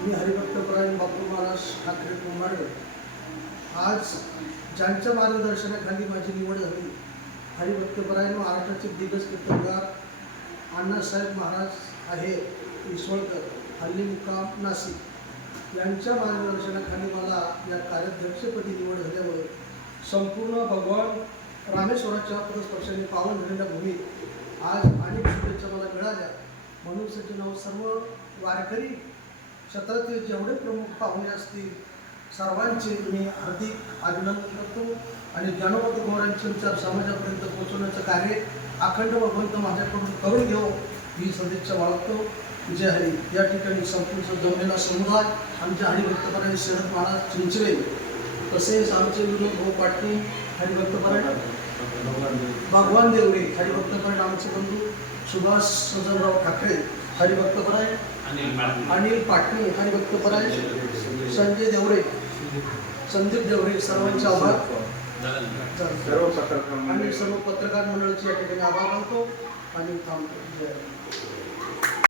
मी हरिभक्तपरायण बापू महाराज ठाकरे कुंभारे आज ज्यांच्या मार्गदर्शनाखाली माझी निवड झाली, हरिभक्तपरायण महाराष्ट्राचे दिग्गज कीर्तनकार अण्णासाहेब महाराज आहे इसवळकर, हल्ली मुक्काम नाशिक यांच्या मार्गदर्शनाखाली मला या कार्याध्यक्षपदी निवड झाल्यामुळे संपूर्ण भगवान रामेश्वराच्या पदस्पर्शाने पावन झालेल्या भूमीत आज अनेक शुभेच्छा मला मिळाल्या. म्हणून सज्जनाव सर्व वारकरी क्षेत्रातील जेवढे प्रमुख पाहुणे असतील सर्वांचे मी हार्दिक अभिनंदन करतो आणि ज्ञानोबा तुकोबारायांचे विचार समाजापर्यंत पोहोचवण्याचं कार्य अखंड भगवंत माझ्याकडून करून घेऊ ही सदिच्छा बाळगतो. जय हरी. या ठिकाणी संपूर्ण जमलेला समुदाय आमच्या हरिभक्तपरायण शरद महाराज चिंचवे, तसेच आमचे विनोद भाऊ पाटील हरिभक्तपरायण, भगवान देवरे हरिभक्तपरायण, आमचे बंधू सुभाष सजनराव ठाकरे हरिभक्तपरायण, अनिल पाटील हरिभक्तपरायण, संजय देवरे, संदीप देवरे, सर्वांचे आभार आणि सर्व पत्रकार मंडळाचे या ठिकाणी आभार मानतो आणि थांबतो.